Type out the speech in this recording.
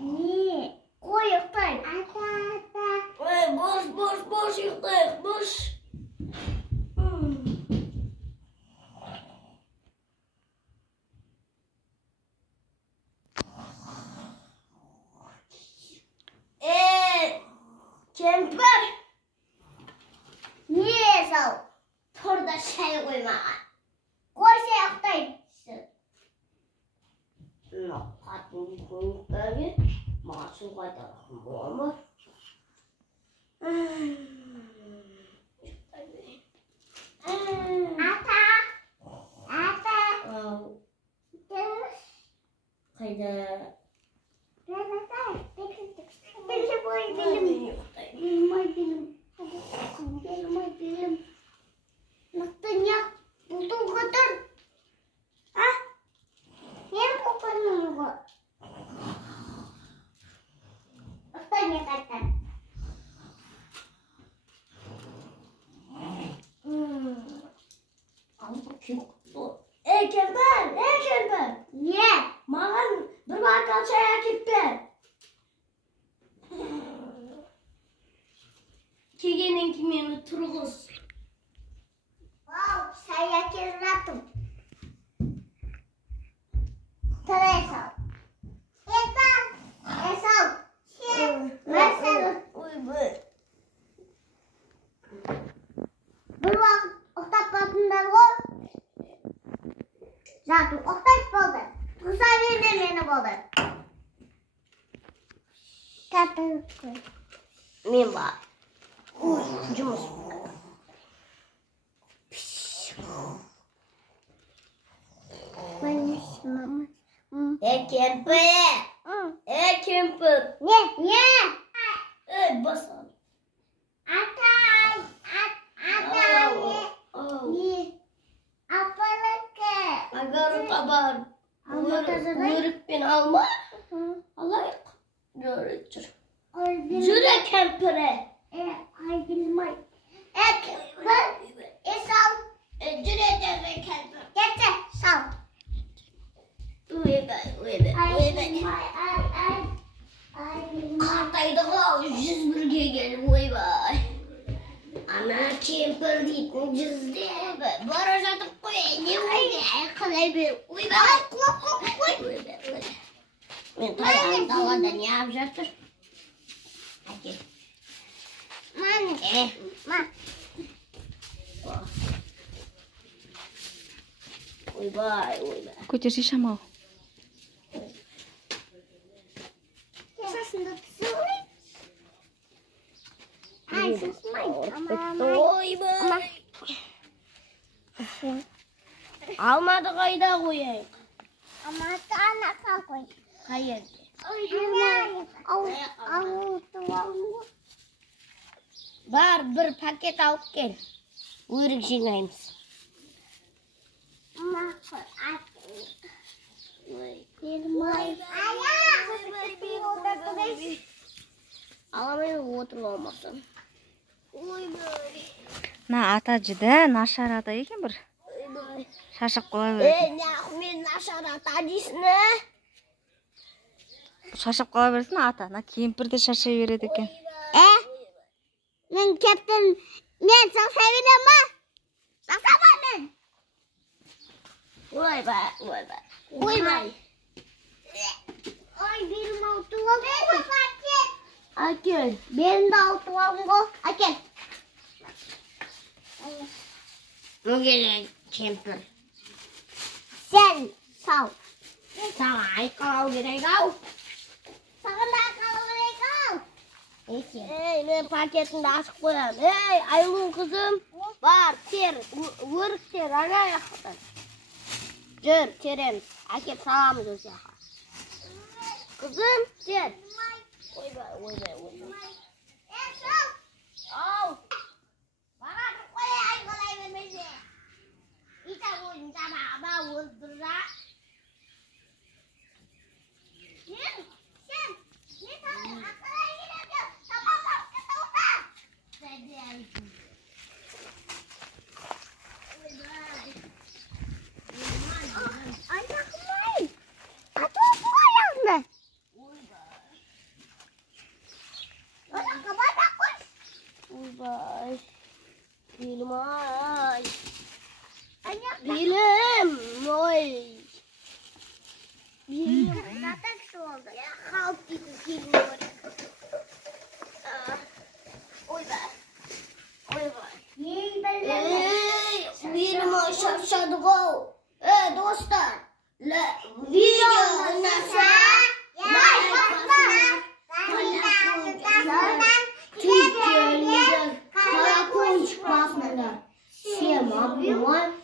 Не, қой ұйықтайық. Ой, бос ұйықтайық, бос. Кемпір, не сау? Торда шай қоймаған. Қойса ұйықтайсың. Қатын көңілдерге маған су қайтаратын бола ма? Ата. Қайда? Белім. Нақтыня бұлтың қотыр. Мен қоқырмын ғой. Нақтыня қаттан. Кемпір. Не? Маған бір бокал шай әкеп бер. Келгеннен кейін мені тұрғыз. Вау, шай әкеліп жатырмын. Тұрай сал. Сал. Бір уақыт ұқтап қалдыңдар ғой. Жатып ұқтап болды. Тұрса берді мені болды. Мен бар. Жұмыс. Кемпір. Не? Басам. Агарыққа бар. Өрікпен алма. Алайық. Жүре кемпірі. Ayrılmayın. Sal. Cüre'de kemper. Gel sal. Kartaydı kal. 101'e gelip Ana kemper deyip cüzde. Bara zatıp koyayım. Ne uybe? Kalay bir uybe. Koy. Ben tayağım dalada ne yapacaktır? Hadi. Ойбай. Көтерші шамал. Сасында түсірмей. Ойбай. Алмады қайда қойайық? Алмады анақа қой. Қай ерде? Бар, бір пакет алып кел. Өрік жинаймыз. Аламай отырып алмақсан. На ата жіді, нашар ата екен бір. Шашып қола берсін. Мен нашар ата дейсіні? Шашып қола берсін ата. На кемпірді шашай береді екен. Мен кептім. Мен сақсай берем ба? Сақсама мен. Ойбай. Ой, берім алтуам ғой. Әкел. Берім де алтуам ғой. Әкел. Мүгелі кемпір. Сен сау. Саған айқалау керек ау. Саған да айқалау керек ау. Мен пакетімді ашып қоям. Айлу қызым, бар, тер, өрік тер, ана яқтан. Жүр, тереміз. Әкеп саламыз осы яқа. Қызым, тер. Ойбай. Ау. Бағады қой айқалай бермесе. Ита ойын жабағыма өздірра. Сен, не тағы ақылай келеді. Сапа-сап кіті ұта. Ayakmayın. Atı koyalım. Bilim. Ой. Bilim. Zaten şu oldu. Ya halk gibi film var. Oy be. Oy be. Bilim aşağı go. Dostlar. Video nasıl? Türkiye'nin karakolun çıkmasına. Всем обнимаю.